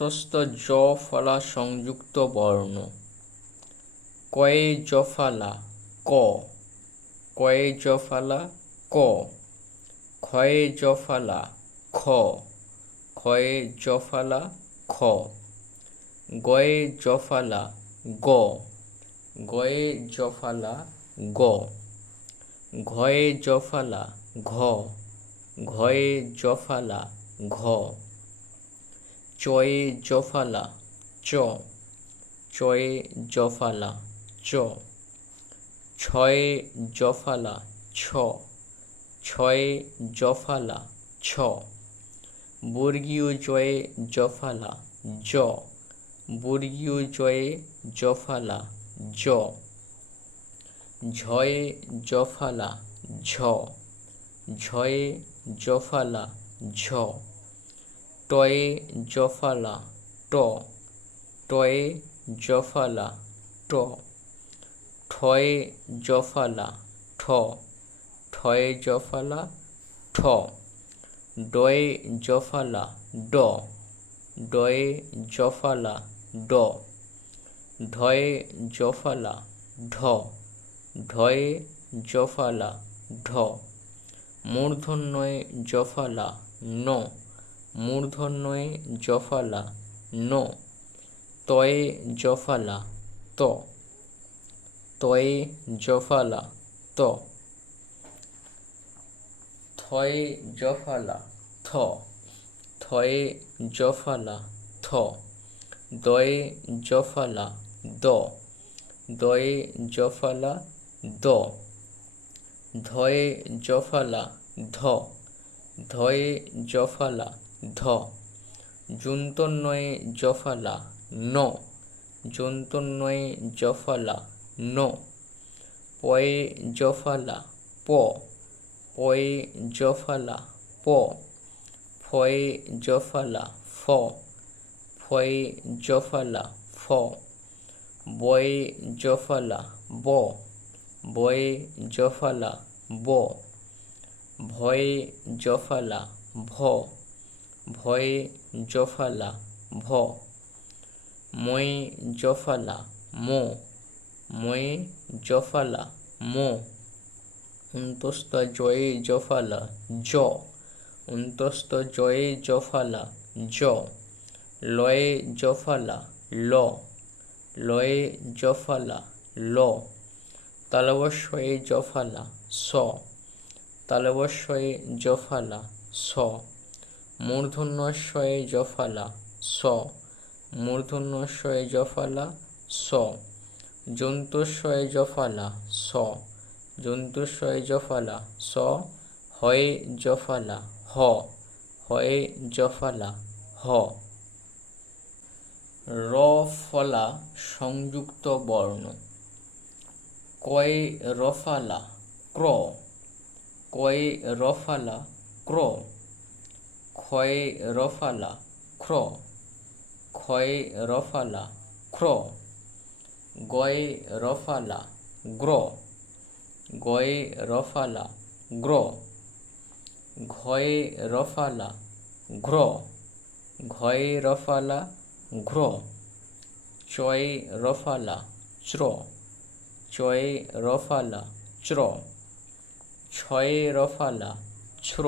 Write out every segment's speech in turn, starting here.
অন্তস্থ জ ফলা সংযুক্ত বর্ণ। কয়ে জফালা, ক। কয়ে জফালা, ক। ক্ষয়ে জফালা, খ। ক্ষয়ে জফালা, খ। গয়ে জফালা, গ। গয়ে জফালা, গ। ঘয়ে জফালা, ঘ। ঘয়ে জফালা, ঘ। চয়ে জফালা, চ। চয়ে জফালা, চ। ছয়ে জফালা, ছ। ছয়ে জফালা, ছ। বর্গীয় জয়ে জফালা, জ। বর্গীয় জয়ে জফালা, জ। ঝয়ে জফালা, ঝ। ঝয়ে জফালা, ঝ। টয়ে জফালা, ট। টয়ে জফালা, ট। ঠয়ে জফালা, ঠ। ঠয়ে জফালা, ঠ। ডয়ে জফালা, ড। ডয়ে জফালা, ড। ঢয়ে জফালা, ঢ। ঢয়ে জফালা, ঢ। মূর্ধন্যয়ে জফালা, ন। মূর্ধন্যয়ে জফালা, ন। তয়ে জফালা, ত। তয়ে জফালা, ত। থয়ে জফালা, থ। থয়ে জফালা, থ। দয়ে জফালা, দ। দয়ে জফালা, দ। ধয়ে জফালা, ধ। ধয়ে জফালা ধ। যুন্তন্নয়ে জফালা ন। যুন্তন্নয়ে জফালা ন। পয়ে জফালা প। পয়ে জফালা প। ফয়ে জফালা ফ। ফয়ে জফালা ফ। বয়ে জফালা ব। বয়ে জফালা ব। ভয়ে জফালা ভ। ভয়ে জফালা, ভ। ময়ে জফালা, মো। ময়ে জফালা, মো। অন্তস্থ জয়ে জফালা, জ। অন্তস্থ জয়ে জফালা, জ। লয়ে জফালা, ল। লয়ে জফালা, ল। তালবস্বয়ে জফালা, স। তালবস্বয়ে জফালা, স। মূর্ধন্যস্বয়ে জফালা, স। মূর্ধন্যস্বয়ে জফালা, স। জন্তুস্বয়ে জফালা, স। জন্তুস্বয়ে জফালা, স। হয়ে জফালা, হ। হয়ে জফালা, হ। র ফলা সংযুক্ত বর্ণ। কয়ে রফালা ক্র। কয়ে রফালা ক্র। ক্ষয়ে রফালা ক্র ক্ষয়ে রফালা ক্র গয়ে রফালা গ্র গয়ে রফালা গ্র ঘয়ে রফালা ঘ্র ঘয়ে রফালা ঘ্র চয়ে রফালা চ্র চয়ে রফালা চ্র ছয়ে রফালা ছ্র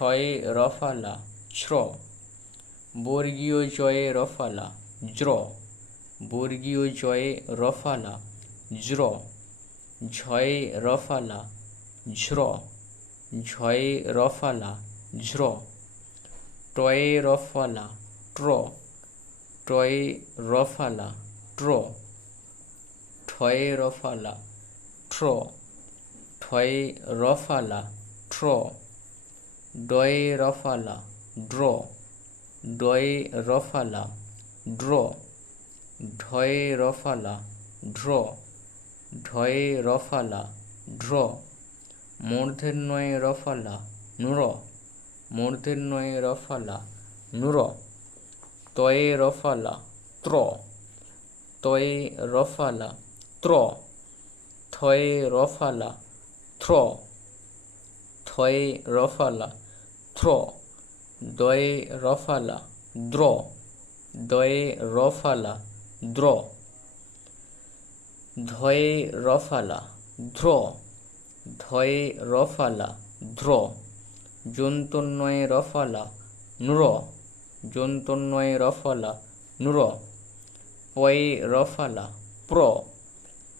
ছয়ে রফালা ছ্র বর্গীয় জয়ে রফালা, জ্র। বর্গীয় জয়ে রফালা, জ্র। ঝয়ে রফালা, ঝ্র। ঝয়ে রফালা, ঝ্র। টয়ে রফালা, ট্র। টয়ে রফালা, ট্র। ঠয়ে রফালা ট্র ঠয়ে রফালা ট্র ডয়ে রফালা ড্র ডয়ে রফালা ড্র ঢয়ে রফালা ড্র ঢয়ে রফালা ড্র মূর্ধন্যয়ে রফালা নুর মূর্ধন্যয়ে রফালা নুর তয়ে রফালা ত্র তয়ে রফালা ত্র থয়ে রফালা থ্র থয়ে রফালা থ্র দয়ে রফালা দ্র দয়ে রফালা দ্র ধয়ে রফালা ধ্র ধয়ে রফালা ধ্র যন্তন্নয়ে রফালা নুর যন্তন্নয়ে রফালা নুর পয়ে রফালা প্র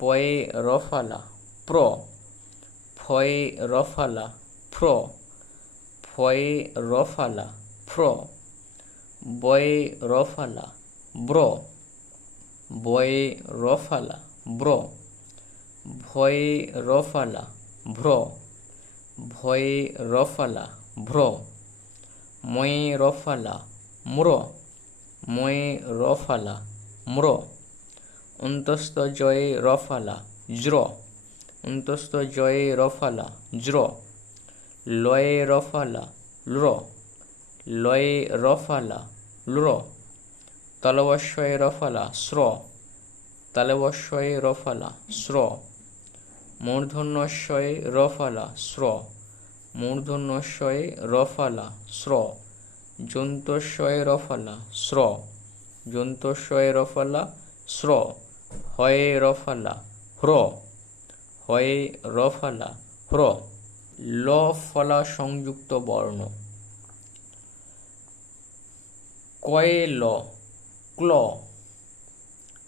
পয়ে রফালা প্র ফয়ে রফালা ফ্র ফয়ে রফালা ফ্র বয়ে রফালা, ব্র, বয়ে রফালা, ব্র, ভয়ে রফালা, ভ্র, ভয়ে রফালা, ভ্র, ময়ে রফালা, ম্র, ময়ে রফালা, ম্র অন্তস্থ জয়ে রফালা, জ্র অন্তস্থ জয়ে রফালা, জ্র লয়ে রফালা ল্র লয়ে রফালা ল্র তলবস্বয়ে রফালা স্র তালবস্বয়ে রফালা স্র মূর্ধন্যস্বয়ে রফালা স্র মূর্ধন্যস্বয়ে রফালা স্র যন্তস্বয়ে রফালা স্র যন্তস্বয়ে রফালা স্র হয়ে রফালা হ্র হয়ে রফালা হ্র। ল ফলা সংযুক্ত বর্ণ। কয়ে ল, ক্ল।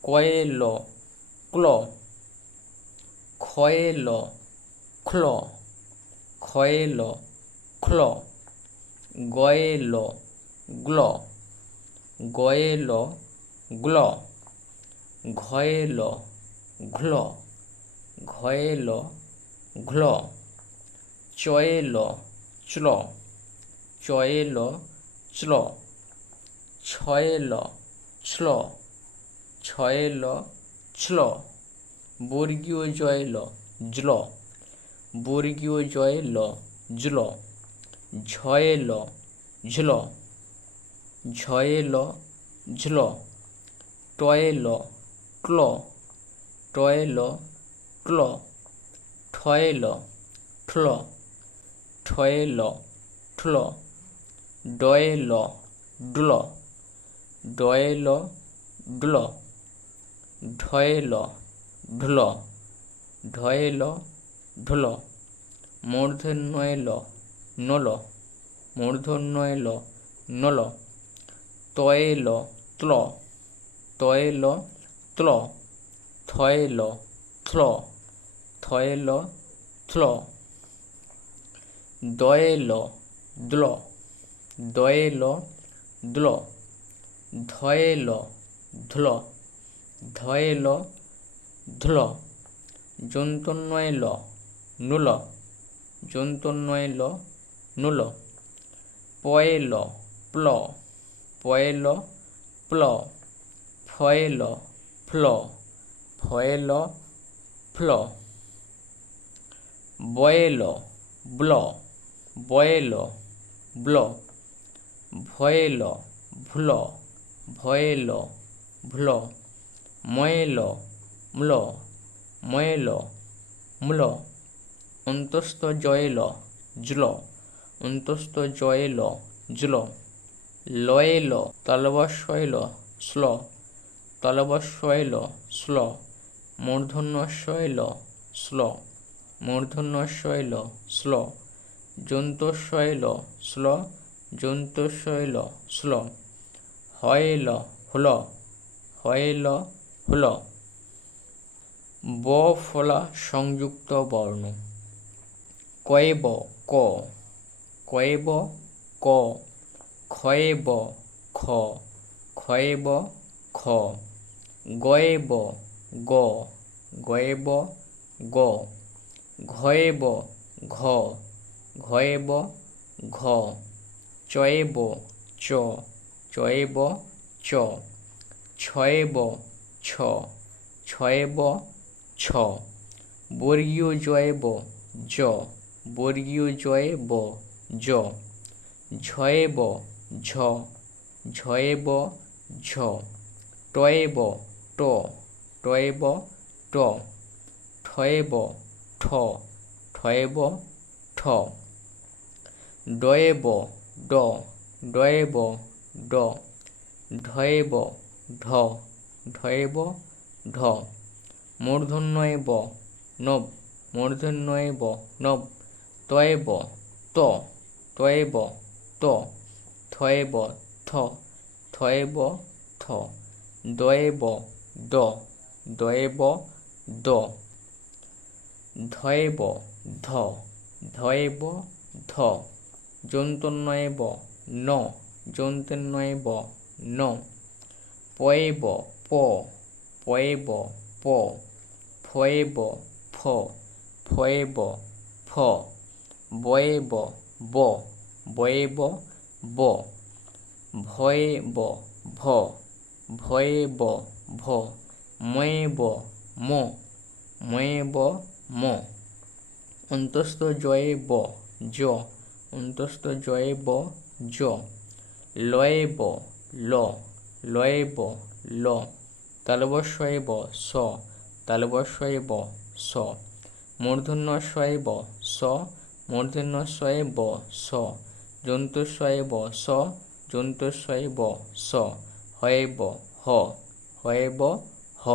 কয়ে ল, ক্ল। ক্ষয়ে ল খ্ল ক্ষয়ে ল খ্ল গয়ে ল, গ্ল। গয়ে ল, গ্ল। ঘয়ে ল, ঘ্ল। ঘয়ে ল, ঘ্ল। চয়ে ল চ্ল চয়ে ল চ্ল ছয়ে ল ছ্ল ছয়ে ল ছ্ল বর্গীয় জয় ল জল বর্গীয় জয় ল জল ঝয়ে ল ঝল ঝয়ে ঝল টয়ে ক্ল টয়ে ক্ল ঠয়ে ঠ্ল ঠয়ে ল ঠ্ল ডয়ে ল ডল ডয়ে ল ড্ল ঢয়ে ল ঢুল, ঢয়েল, ঢুল মূর্ধন্যয় ল নল মূর্ধন্যয় ল নল তয়ে ল ত্ল তয়ে ল ত্ল থয়ে ল থ্ল থয়ে ল থ্ল দয়ে ল দ্ল। দয়ে ল দ্ল। ধয়ে ল ধুল। ধয়ে ল ধুল। যন্তন্নয় ল নুল। যন্তন্নয় ল নুল। পয়ে ল প্ল। পয়ে ল প্ল। ফয়ে ল ফ্ল। ফয়ে ল ফ্ল। বয়ে ল ব্ল। বয়ে ল ব্ল ভয়ে ল ভুল ভয়ে ল ভুল ময়ে ল ম্ল, ময়েল, ম্ল, অন্তস্থ জয়েল, জল, অন্তস্থ জয়েল, জল, লয়েল তলবস্বইল শ্ল তলবস্বইল শ্ল মূর্ধন্যস্বইল শ্ল মূর্ধন্যস্বইল শ্ল জন্তস্বইল শ্ল জন্তস্বইল শ্ল হয়েল হল হয়েল হল। ব ফলা সংযুক্ত বর্ণ। কয়েব ক কয়েব ক। ক্ষয়েব খ ক্ষয়েব খ। গয়েব গ গয়েব গ। ঘয়েব ঘ। ঘয়েব, ঘ, চয়েব, চ চয়েব, চ, ছয়েব, ছ ছয়েব, ছ বর্গীয় জয়ে ব জ বর্গীয় জয়ে ব জ ঝয়ে ব ঝ ঝয়ে ব ঝ টয়ে ব ট টয়ে ব ট ঠয়ে ব ঠ ঠয়ে ব ঠ। ডয়ে ব ড ডয়ে ব ড ঢয়েব ঢ ঢয়েব ঢ মূর্ধন্যয়ে ব নব মূর্ধন্যয়ে ব নব, তয়েব, ত তয়েব, ত, থয়েব, থ থয়েব, থ, দয়েব, দ দয়েব, দ, ধয়েব, ধ ধয়েব, ধ। যন্তন্নয়েব ন। যন্তন্নয়েব ন। পয়েব প। পয়েব প। ফয়েব ফ। ফয়েব ফ। বয়েব ব বয়েব ব ভয়েব ভ। ভয়েব ভ। ময়েব ম। ময়েব ম। অন্তস্থ জয়ে ব, জ। অন্তস্থ জয়ে ব জ। লয়েব, ল। লয়েব, ল। তালবস্বয়ে ব স। তালবস্বয়ে ব স। মূর্ধন্যস্বয়ে ব স। মূর্ধন্যস্বয়ে ব স। জন্তুস্বয়ে ব স। জন্তুস্বয়ে ব স। হয়েব, হ। হয়েব, হ।